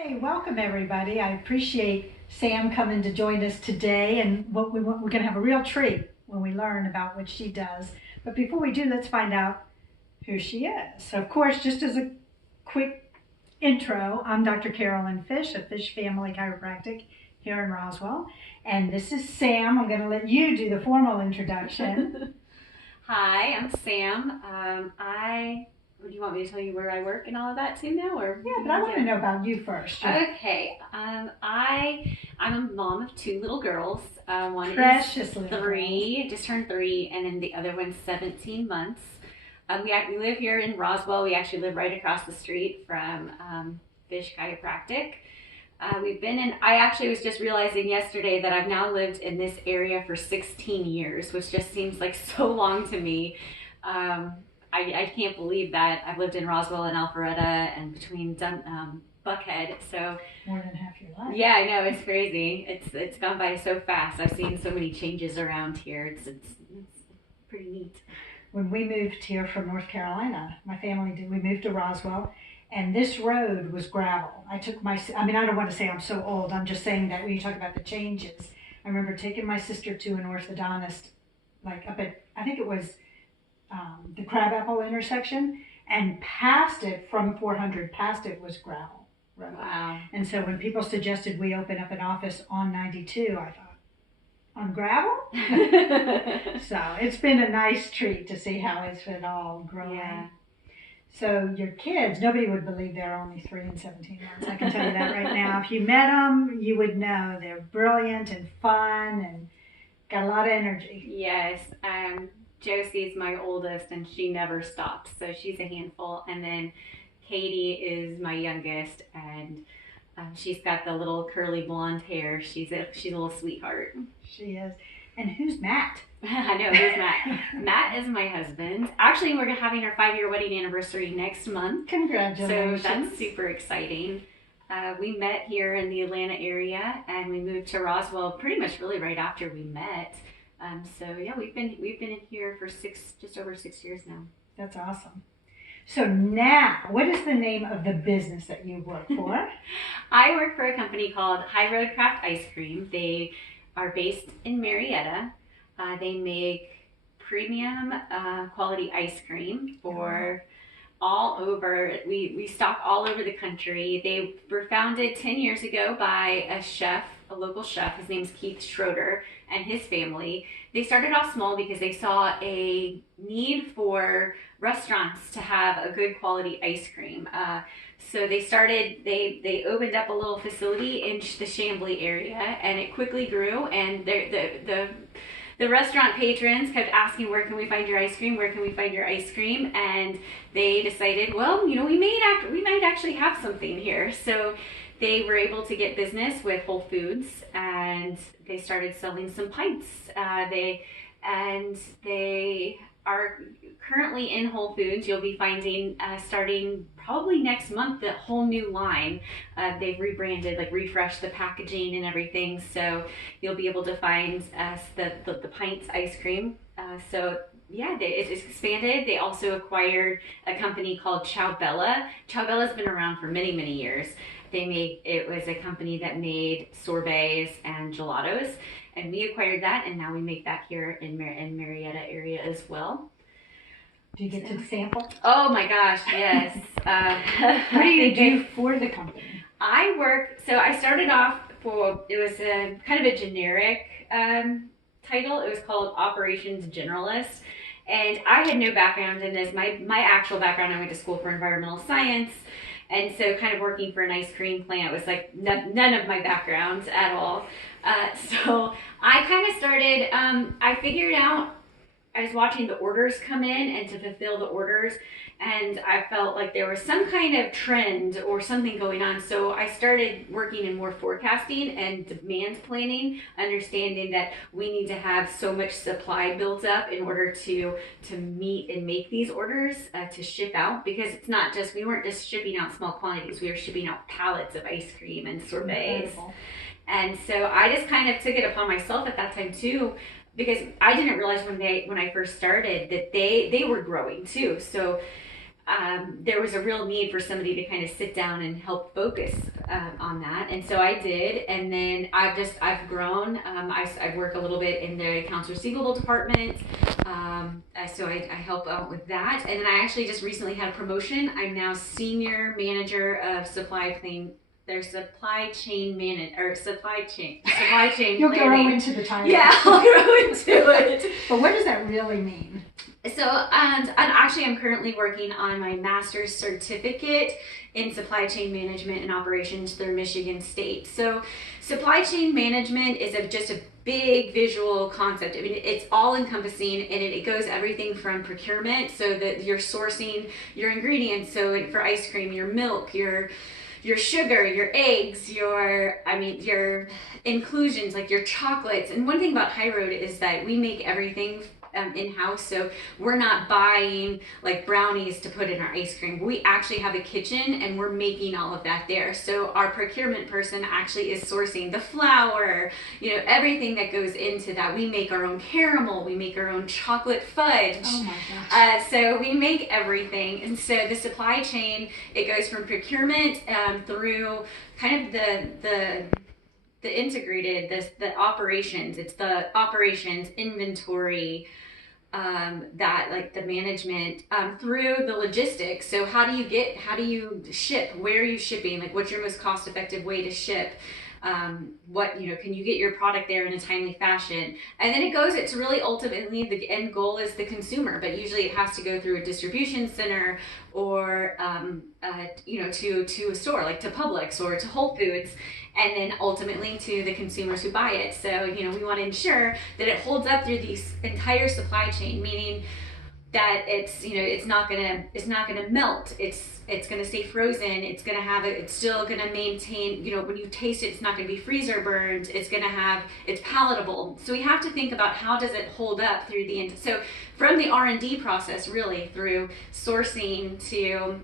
Hey, welcome everybody. I appreciate Sam coming to join us today, and we're going to have a real treat when we learn about what she does. But before we do, let's find out who she is. So, of course, just as a quick intro, I'm Dr. Carolyn Fish of Fish Family Chiropractic here in Roswell, and this is Sam. I'm going to let you do the formal introduction. Hi, I'm Sam. Do you want me to tell you where I work and all of that too now, or? Yeah, but I want to know about you first. Okay. I'm a mom of two little girls. One Precious is three, just turned 3, and then the other one's 17 months. We live here in Roswell. We actually live right across the street from Fish Chiropractic. I actually was just realizing yesterday that I've now lived in this area for 16 years, which just seems like so long to me. I can't believe that. I've lived in Roswell and Alpharetta and between Buckhead. So more than half your life. Yeah, I know, it's crazy. It's gone by so fast. I've seen so many changes around here. It's pretty neat. When we moved here from North Carolina, my family did. We moved to Roswell, and this road was gravel. I don't want to say I'm so old. I'm just saying that when you talk about the changes, I remember taking my sister to an orthodontist, like up at, I think it was the Crabapple intersection, and past it from 400, past it was gravel road. Wow. And so when people suggested we open up an office on 92, I thought, on gravel? So it's been a nice treat to see how it's been all growing. Yeah. So your kids, nobody would believe they're only 3 and 17 months. I can tell you that right now. If you met them, you would know they're brilliant and fun and got a lot of energy. Yes. Josie's my oldest, and she never stops, so she's a handful. And then Katie is my youngest, and she's got the little curly blonde hair. She's a little sweetheart. She is. And who's Matt? I know, who's Matt? Matt is my husband. Actually, we're having our 5-year wedding anniversary next month. Congratulations. So that's super exciting. We met here in the Atlanta area, and we moved to Roswell pretty much really right after we met. So yeah, we've been in here for just over 6 years now. That's awesome. So now, what is the name of the business that you work for? I work for a company called High Road Craft Ice Cream. They are based in Marietta. They make premium quality ice cream for all over. We stock all over the country. They were founded 10 years ago by a local chef. His name's Keith Schroeder and his family. They started off small because they saw a need for restaurants to have a good quality ice cream. So they opened up a little facility in the Chamblee area, and it quickly grew, and the restaurant patrons kept asking, where can we find your ice cream? Where can we find your ice cream? And they decided, well, we might actually have something here. So they were able to get business with Whole Foods, and they started selling some pints. They are currently in Whole Foods. You'll be finding, starting probably next month, the whole new line. They've rebranded, refreshed the packaging and everything. So you'll be able to find the pints ice cream. So yeah, it's expanded. They also acquired a company called Ciao Bella. Ciao Bella's been around for many, many years. It was a company that made sorbets and gelatos, and we acquired that, and now we make that here in Marietta area as well. Do you get to sample? Oh my gosh, yes. What do you do for the company? I started off it was a kind of a generic title. It was called Operations Generalist. And I had no background in this. My actual background, I went to school for environmental science. And so kind of working for an ice cream plant was like none of my background at all. So I kind of started, I figured out, I was watching the orders come in and to fulfill the orders, and I felt like there was some kind of trend or something going on. So I started working in more forecasting and demand planning, understanding that we need to have so much supply built up in order to meet and make these orders to ship out, because it's not just, we weren't just shipping out small quantities, we were shipping out pallets of ice cream and sorbets. Incredible. And so I just kind of took it upon myself at that time too, because I didn't realize when I first started that they were growing too. So there was a real need for somebody to kind of sit down and help focus on that, and so I did. And then I've grown. I work a little bit in the accounts receivable department, so I help out with that. And then I actually just recently had a promotion. I'm now senior manager of supply chain. Their supply chain You'll grow planning. into the title. Yeah, I'll grow into it. But what does that really mean? So, and actually, I'm currently working on my master's certificate in supply chain management and operations through Michigan State. So, supply chain management is just a big visual concept. I mean, it's all encompassing, and it goes everything from procurement, so that you're sourcing your ingredients. So, for ice cream, your milk, your sugar, your eggs, your inclusions, like your chocolates. And one thing about High Road is that we make everything in-house, so we're not buying like brownies to put in our ice cream. We actually have a kitchen and we're making all of that there. So our procurement person actually is sourcing the flour, everything that goes into that. We make our own caramel, we make our own chocolate fudge. Oh my gosh. So we make everything. And so the supply chain, it goes from procurement through kind of the integrated, the operations. It's the operations, inventory, that like the management, through the logistics. So how do you ship? Where are you shipping? Like, what's your most cost effective way to ship? Can you get your product there in a timely fashion? And then it's really ultimately the end goal is the consumer, but usually it has to go through a distribution center or, to a store, like to Publix or to Whole Foods, and then ultimately to the consumers who buy it. So, we want to ensure that it holds up through the entire supply chain, meaning that it's not gonna melt. It's gonna stay frozen. It's still gonna maintain, when you taste it, it's not gonna be freezer burned. It's palatable. So we have to think about how does it hold up through the end. So from the R&D process, really through sourcing to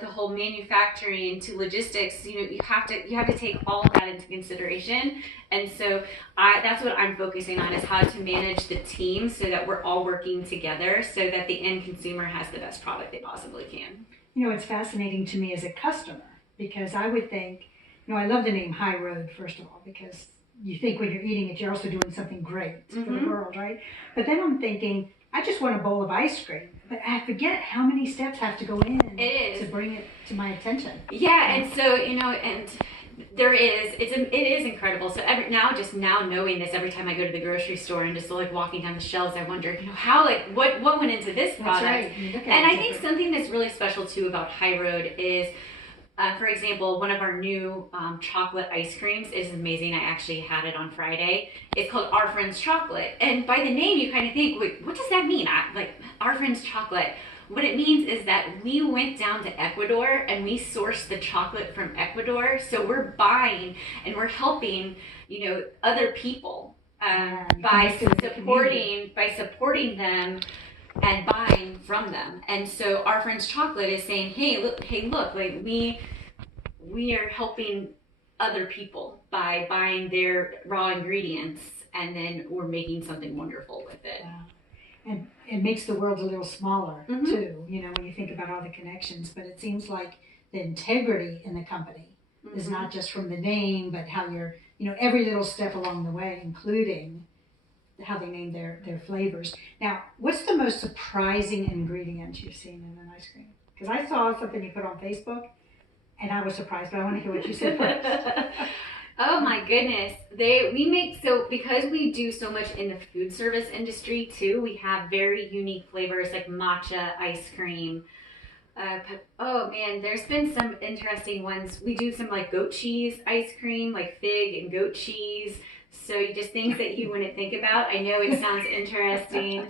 the whole manufacturing to logistics, you have to take all of that into consideration. And so that's what I'm focusing on, is how to manage the team so that we're all working together so that the end consumer has the best product they possibly can. It's fascinating to me as a customer, because I would think, I love the name High Road, first of all, because you think when you're eating it, you're also doing something great for the world, right? But then I'm thinking, I just want a bowl of ice cream, but I forget how many steps have to go in to bring it to my attention. Yeah, and so, and it is incredible. So now knowing this, every time I go to the grocery store and just like walking down the shelves, I wonder, how, like, what went into this product? That's right. And I think something that's really special too about High Road is, for example, one of our new chocolate ice creams is amazing. I actually had it on Friday. It's called Our Friends Chocolate. And by the name, you kind of think, wait, what does that mean? Like, Our Friends Chocolate. What it means is that we went down to Ecuador and we sourced the chocolate from Ecuador. So we're buying and we're helping, other people by supporting them and buying from them. And so Our Friends Chocolate is saying, hey, look, like we are helping other people by buying their raw ingredients, and then we're making something wonderful with it. Wow. And it makes the world a little smaller too, when you think about all the connections. But it seems like the integrity in the company is not just from the name, but how you're, every little step along the way, including how they name their flavors. Now, what's the most surprising ingredient you've seen in an ice cream? Because I saw something you put on Facebook, and I was surprised, but I want to hear what you said first. Oh my goodness. Because we do so much in the food service industry too, we have very unique flavors like matcha ice cream. Oh man, there's been some interesting ones. We do some like goat cheese ice cream, like fig and goat cheese. So just things that you wouldn't think about. I know it sounds interesting,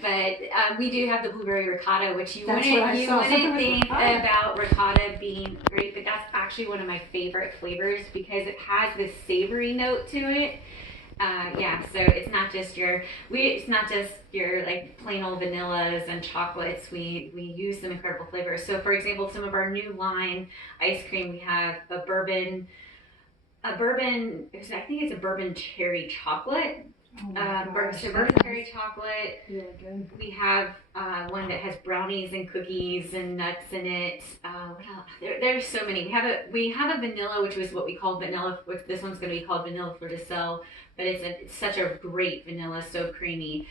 but we do have the blueberry ricotta, which you wouldn't think about ricotta being great, but that's actually one of my favorite flavors because it has this savory note to it. So it's not just your like plain old vanillas and chocolates. We use some incredible flavors. So for example, some of our new line ice cream, we have I think it's a bourbon cherry chocolate. Oh my gosh, So that bourbon sounds cherry chocolate. really good. We have one that has brownies and cookies and nuts in it. What else? There's so many. We have a vanilla, which was what we call vanilla. Which this one's going to be called vanilla fleur de sel, but it's such a great vanilla, so creamy.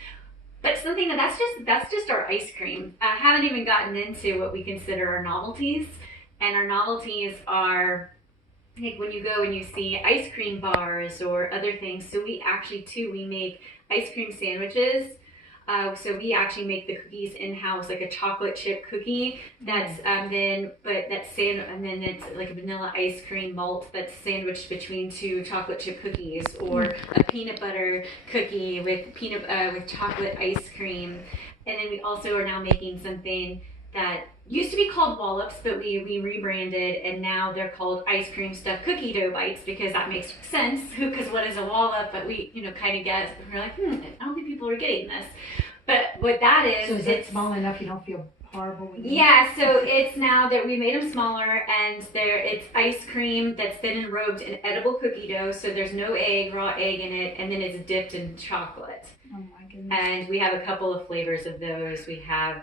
But something that's just our ice cream. I haven't even gotten into what we consider our novelties, and our novelties are like when you go and you see ice cream bars or other things. So we actually too we make ice cream sandwiches. So we actually make the cookies in house, like a chocolate chip cookie. That's and then it's like a vanilla ice cream malt that's sandwiched between two chocolate chip cookies, or a peanut butter cookie with with chocolate ice cream. And then we also are now making something that used to be called Wallops, but we rebranded, and now they're called ice cream stuffed cookie dough bites, because that makes sense. Because what is a wallop? But we kind of guess. We're like, I don't think people are getting this. But what that is, So is it small enough you don't feel horrible with it? Yeah, so it's now that we made them smaller, and it's ice cream that's then enrobed in edible cookie dough. So there's no raw egg in it, and then it's dipped in chocolate. Oh my goodness. And we have a couple of flavors of those. We have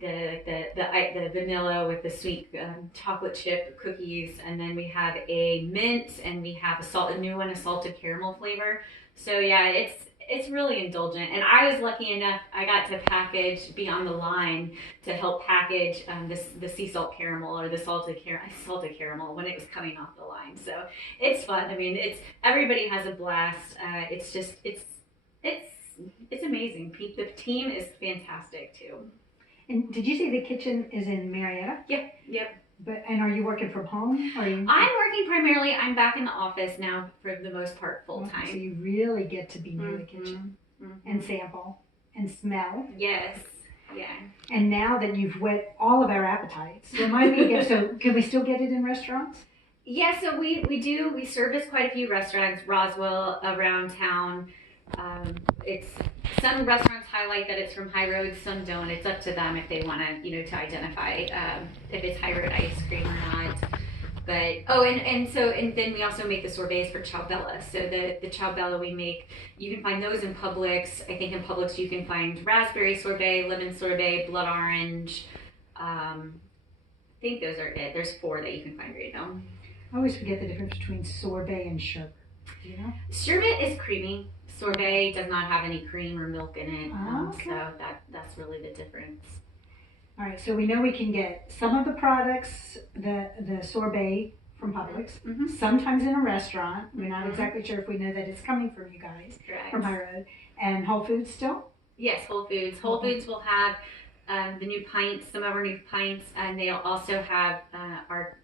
the vanilla with the sweet chocolate chip cookies, and then we have a mint, and we have a new one, a salted caramel flavor. So yeah, it's really indulgent. And I was lucky enough, I got to be on the line to help package the sea salt caramel, or the salted caramel when it was coming off the line. So it's fun. I mean, everybody has a blast. It's amazing. The team is fantastic too. And did you say the kitchen is in Marietta? Yep. And are you working from home? Or are you... I'm working primarily. I'm back in the office now for the most part, full time. So you really get to be near the kitchen and sample and smell. Yes. Yeah. And now that you've whet all of our appetites, remind me again. So can we still get it in restaurants? Yeah. So we do. We service quite a few restaurants, Roswell, around town. Some restaurants highlight that it's from High Road, some don't. It's up to them if they want to, to identify if it's High Road ice cream or not. But and then we also make the sorbets for Ciao Bella. So the Ciao Bella we make, you can find those in Publix. I think in Publix you can find raspberry sorbet, lemon sorbet, blood orange. I think those are it. There's 4 that you can find right now. I always forget the difference between sorbet and sherbet. Do you know? Sherbet is creamy. Sorbet does not have any cream or milk in it, okay. So that's really the difference. All right, so we know we can get some of the products, the sorbet from Publix, sometimes in a restaurant. We're not exactly sure if we know that it's coming from you guys, from High Road, and Whole Foods still? Yes, Whole Foods. Whole Foods will have the new pints, some of our new pints, and they'll also have our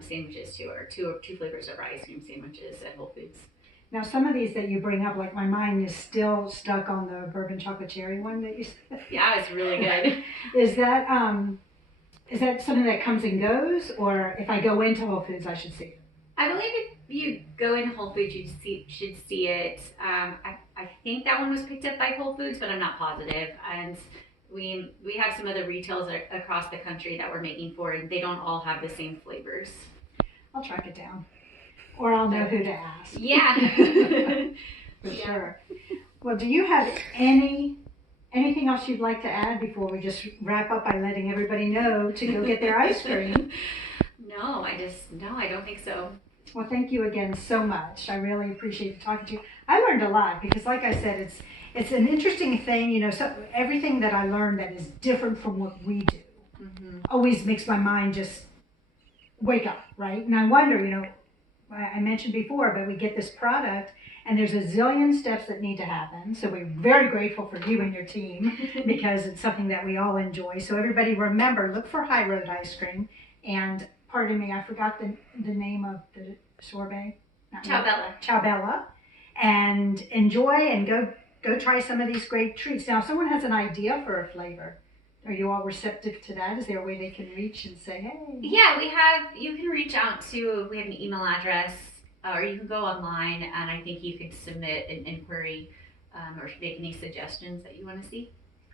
sandwiches too, or two flavors of our ice cream sandwiches at Whole Foods. Now, some of these that you bring up, like my mind is still stuck on the bourbon chocolate cherry one that you said. Yeah, it's really good. Is that something that comes and goes, or if I go into Whole Foods, I should see it? I believe if you go in Whole Foods, you should see it. I think that one was picked up by Whole Foods, but I'm not positive. And we have some other retails across the country that we're making for, and they don't all have the same flavors. I'll track it down. Or I'll know who to ask. Yeah. For sure. Well, do you have anything else you'd like to add before we just wrap up by letting everybody know to go get their ice cream? No, I don't think so. Well, thank you again so much. I really appreciate talking to you. I learned a lot because, like I said, it's an interesting thing. So everything that I learned that is different from what we do always makes my mind just wake up, right? And I wonder, I mentioned before, but we get this product and there's a zillion steps that need to happen. So we're very grateful for you and your team because it's something that we all enjoy. So everybody remember, look for High Road ice cream. And pardon me, I forgot the name of the sorbet. Ciao Bella. Ciao Bella. And enjoy and go try some of these great treats. Now, if someone has an idea for a flavor, are you all receptive to that? Is there a way they can reach and say, hey? Yeah, you can reach out we have an email address, or you can go online, and I think you can submit an inquiry or make any suggestions that you want to see.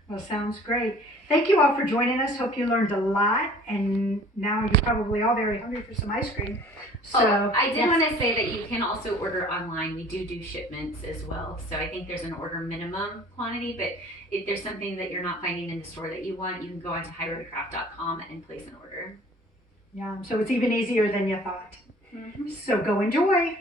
Well, sounds great. Thank you all for joining us. Hope you learned a lot. And now you're probably all very hungry for some ice cream. So I did yes. want to say that you can also order online. We do shipments as well. So I think there's an order minimum quantity, but if there's something that you're not finding in the store that you want, you can go onto highroadcraft.com and place an order. Yeah, so it's even easier than you thought. Mm-hmm. So go enjoy.